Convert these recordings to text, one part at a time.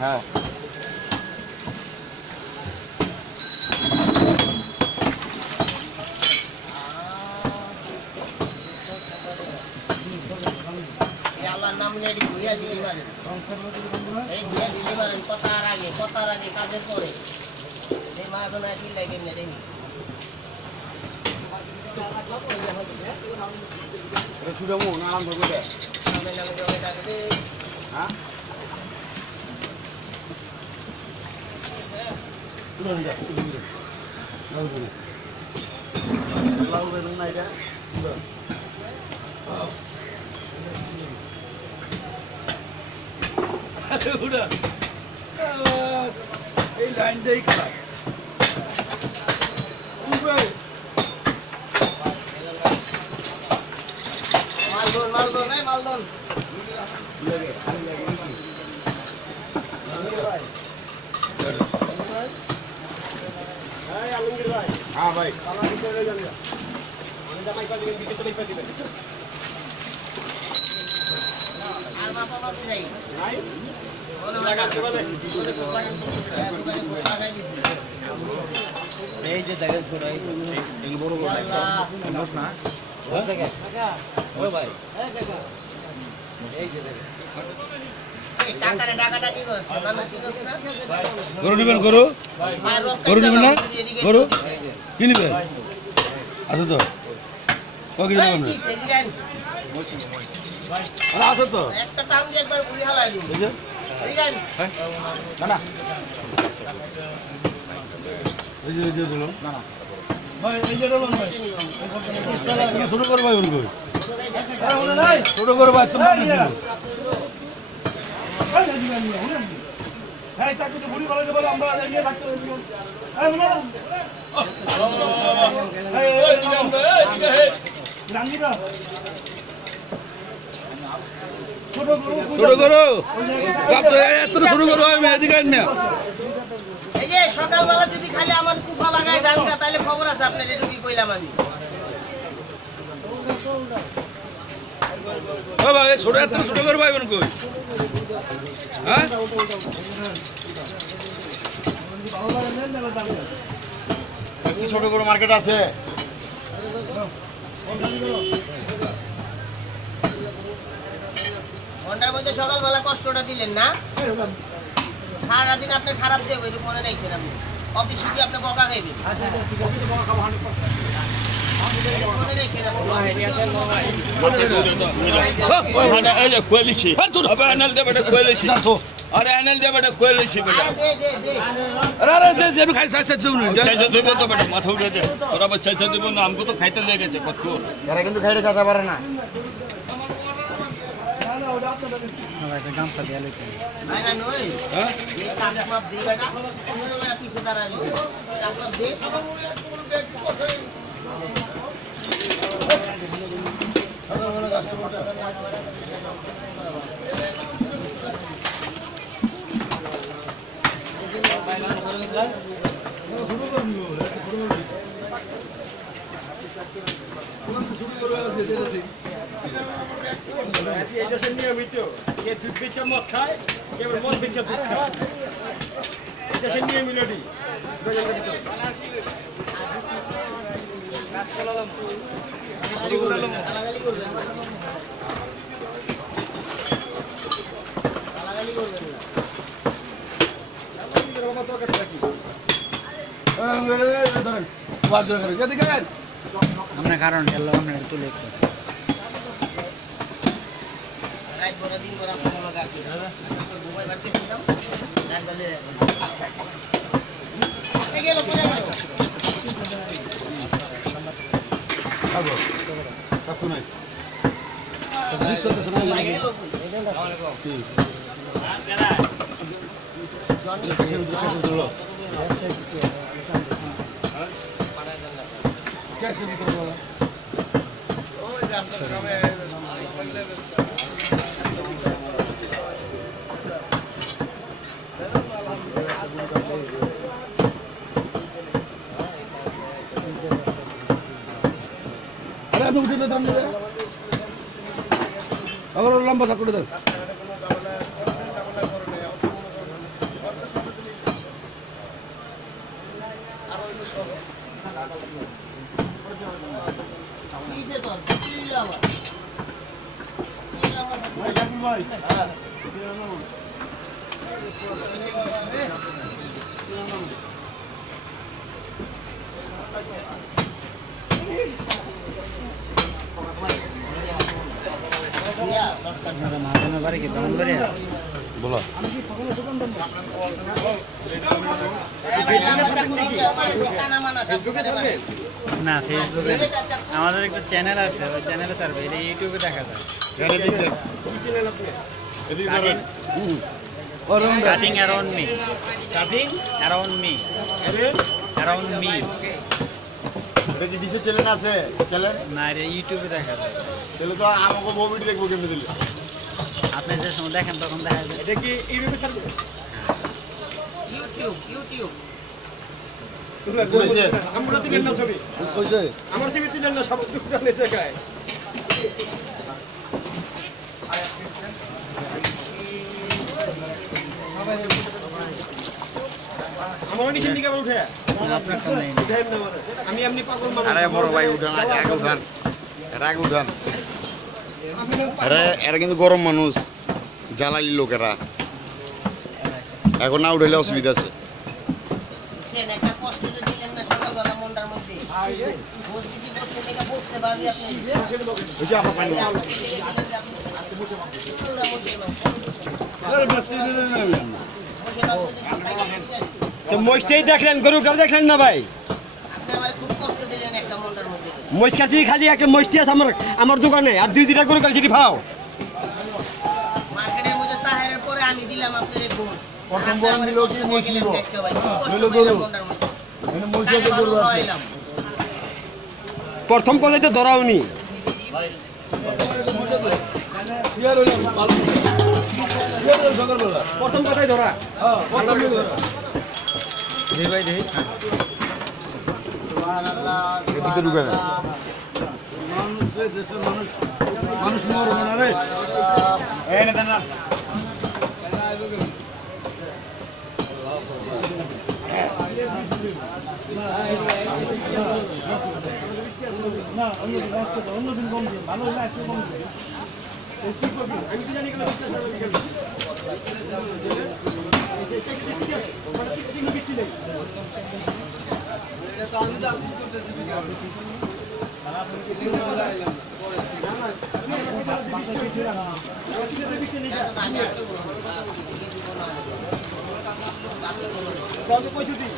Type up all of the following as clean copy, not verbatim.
হ্যাঁ কথার আগে কাজের পরে এই মা তো না চিল্লাই কেমনে দেখি ছুটামো না আরাম থাকবে নামে নামে জমে থাকে রে হ্যাঁ এই লাইনটাই খারাপ মালদন এই মালদন হ্যাঁ ভাই আর মাপা মাপি নাই নাই এই যে দেখেন ছোড়াই এই বড় বড় বস না ওই দেখেন কাকা ওই ভাই এই কাকা এই যে দেখেন এই টাকারে টাকাটা কি করছ মানুষ ছিল না গরু নিবেন গরু গরু নিবেন না গরু কি নিবেন আচ্ছা তো কত নেবেন আরে আছে তো একটা টান দিয়ে একবার পুরি হালাই দিন বুঝছো ঠিক আছে না না এই যে দিলো না না ভাই এই যে দিলো ভাই ছোট করে ভাই বলবো ছোট করে ভাই তুমি হ্যাঁ চাকরিতে বুড়ি বলে দেবো আমরা নিয়ে রাখতে হবে এই মনে রাঙ্গিরা ছোট করো এত ছোট করো আমি এদিকে না এই যে সকালবেলা যদি খালি আমার কুফা লাগায় জানগা তাহলে খবর আছে আপনার এটা কি কইলাম আমি ও ভাই ছোট এত ছোট করে ভাই বোন কই হ্যাঁ ছোট করে মার্কেট আছে ঘন্টার মধ্যে সকালবেলা কষ্টটা দিলেন না সারাদিন আপনি খারাপ দিয়ে বই মনে রাখবেন আপনি অফিস শুধু আপনি বকা খাইবেন আচ্ছা ঠিক আছে বকা খাবো 100% মনে রাখবেন এই যে কোয়ালিটি আর তুই হবে আনাল দে বেটা কোয়ালিটি না তো আরে আনাল দে বেটা কোয়ালিটি বেটা দে আরে দে আমি খাই চাইছে তুমি চাইছে দেব তো বেটা মাথা উঠে দে তোরা বাচ্চা চাইছে দেব না আমগো তো খাইতে লেগেছে কত এরা কিন্তু খাইতে চাইতে পারে না গামছা দিয়ে লেখে নাই না নই হ্যাঁ এই কাকমা দে বেটা কোনো বেটা কিছু দাঁড়ালি কাকমা দে এই দেশের নিয়মিত কে দুধ বেচে মদ খায় কেবল মদ বেচে দুধ খায় এই দেশের নিয়ম মিলটি গালাগালি করবেন গালাগালি করবেন আমরা কারণ এলো আমরা তুলে রাত বড় দিন বড় কোনো গাছি দুবাই বাড়তে ছিলাম রাজধানী এই গেল পড়ে গেল কাকু নাই আপনি উঠে দাম নেবে আবার লম্বা থাক করে দেন বলো না ফেসবুকে আমাদের একটা চ্যানেল আছে ওই চ্যানেলে ছাড়বে এটা ইউটিউবে দেখা যায় cutting around me cutting around me around me এটা কি ডিসে চ্যানেল আছে চ্যানেল না এটা ইউটিউবে দেখা যায় তাহলে তো আমাকে মুভিটি দেখবো কেমনে দিলে আপনি যে সময় দেখেন তখন দেখা যায় এটা কি ইউটিউবে ছাড়বে আমরা দিলেন না ছবি আমার ছবি দিলেন না সব টুকটা নেছে গায় আমার নিচে দিকে আবার উঠে আপনার তো নেই উঠাইন না আমারে আমি এমনি পাগল মানুষ আরে বড় ভাই উঠান আগে উঠান আগে উঠান আরে এরা কিন্তু গরম মানুষ জ্বালালি লোকেরা এখন না উঠাইলে অসুবিধা আছে একটা কষ্ট যে দিলেন না সকালবেলা মনটার মধ্যে বলছি কি করতে থেকে বলতে পারবি আপনি ওই যে আপনার পানি তো মইটাই দেখলেন গরুটা দেখলেন না ভাই আপনি আমার খুব কষ্ট দিলেন একটা মনটার মধ্যে মইচ কাছে খালি একটা মইটি আছে আমার দোকানে আর দুইটা গরু কাছে ভাও মার্কেটের মধ্যে তাহেরের পরে আমি দিলাম আপনার এই গোস প্রথম বরং দিল কি মহিষ নিব কষ্ট নিল পেলাম গরু মনটার মধ্যে এখানে মহিষের গরু আছে প্রথম কথাই তো ধরাওনি সকালবেলা প্রথম কথাই ধরা জি ভাই দেখি এদিকে ঢুকে না মানুষ দেশের মানুষ মানুষ মরবে না রে এই না দেন না না অন্যদিন কম দিন ভালো হলে আজকে কম দিন আমি তো জানি কেন আমি একটা গরু পয়সা দিই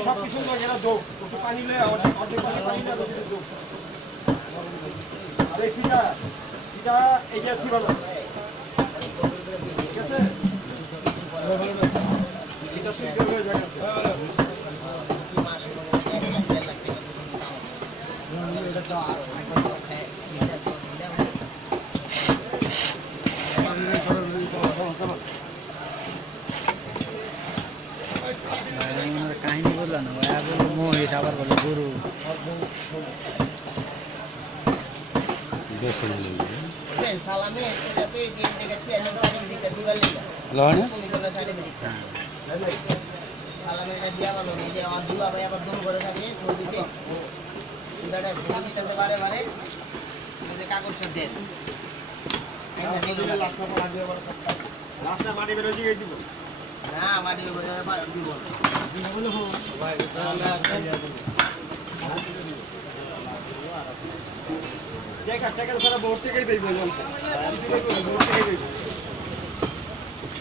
সব কিছু পানি অর্ধেক পানি এটা এইটা কি ভালো ঠিক আছে এটা সুন্দর হয়ে যাবে কাহিনী বললো না ভাই বললো মহিষ আবার বললো গরু সালামে এটা পেয়ে দিয়ে দেখেছি এমন সার্টিফিকেট দিবার লেগে লহনে কমিশনের সার্টিফিকেট সালামে এটা দিয়া ভালো নেই যে আমার দুয়া ভাই আবার দম করে থাকে ছবিতে এটা ছবি সাথে বারে বারে যে কাগজটা দেন লাস্টটা মাটি বের হয়ে দিব না মাটি দিব টাকা সারা ভোট থেকেই দেব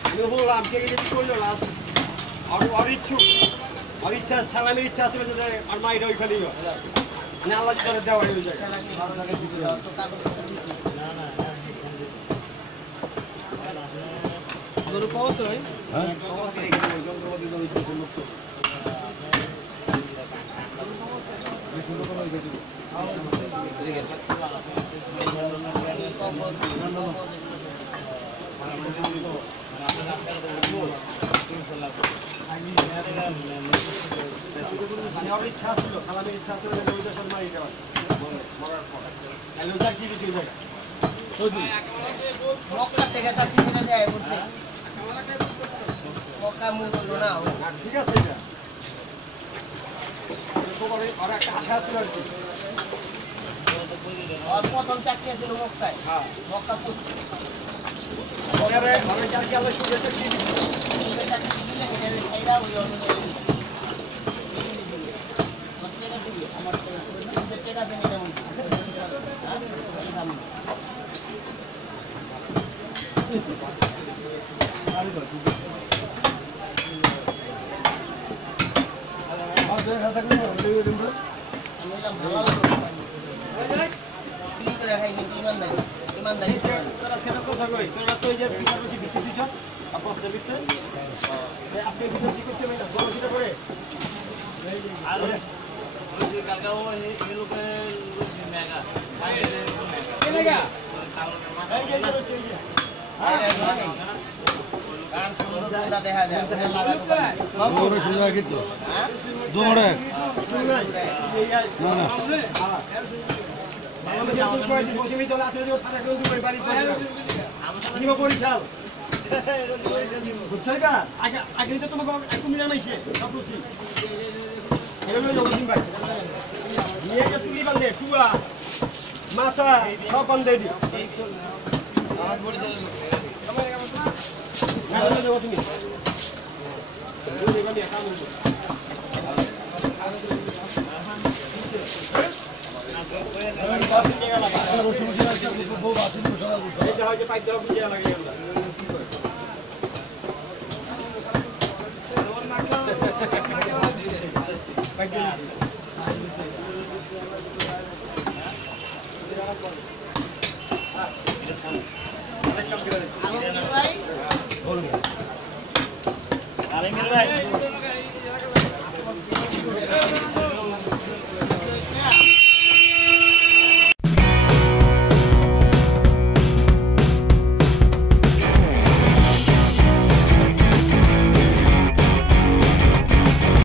আমি বললাম কে কে করলো লাস্ট আর ইচ্ছা সালামের ইচ্ছা আছে যে আর মাইটা ওইখানেই হয় না আল্লাহ করে দেওয়া হয়ে যায় মানে আমার ইচ্ছা ছিল সালামের ইচ্ছা ছিল যে ওই দেশের মারি দেওয়ার মরার পর তাহলে ওটা কি কিছু জায়গা মক্কা থেকে সার্টিফিকেট দেয় বলতে মক্কা মুসলো না ঠিক আছে এটা তোমার আর একটা আশা ছিল আর কি আর প্রথম চাকরি ছিল মক্কায় হ্যাঁ মক্কা পুষছে পরে অনেক আর কি আল্লাহ শুনেছে কি চাকরি দিলে সেটা খাইলা ওই অনুযায়ী আমার টাকা দেন এটা এই দাম আমি এটা ভালো ফ্রি করে খাই কিন্তু ইমানদারি তোরা সেটা কথা কই তোরা তো এই যে বেশি বিক্রি দিছ আপনি ভিতরে আপনি ভিতরে কি করতে পারেন বড় সেটা করে আর ওই কালকা ও এই লোকের মেগা মেগা এই যে কান সুন্দর পুরা দেখা যায় ওটা লাগানো দৌড়ে শুরু আগে তো হ্যাঁ দৌড়ে মাছা সব বান্ধে তুমি আলমগীর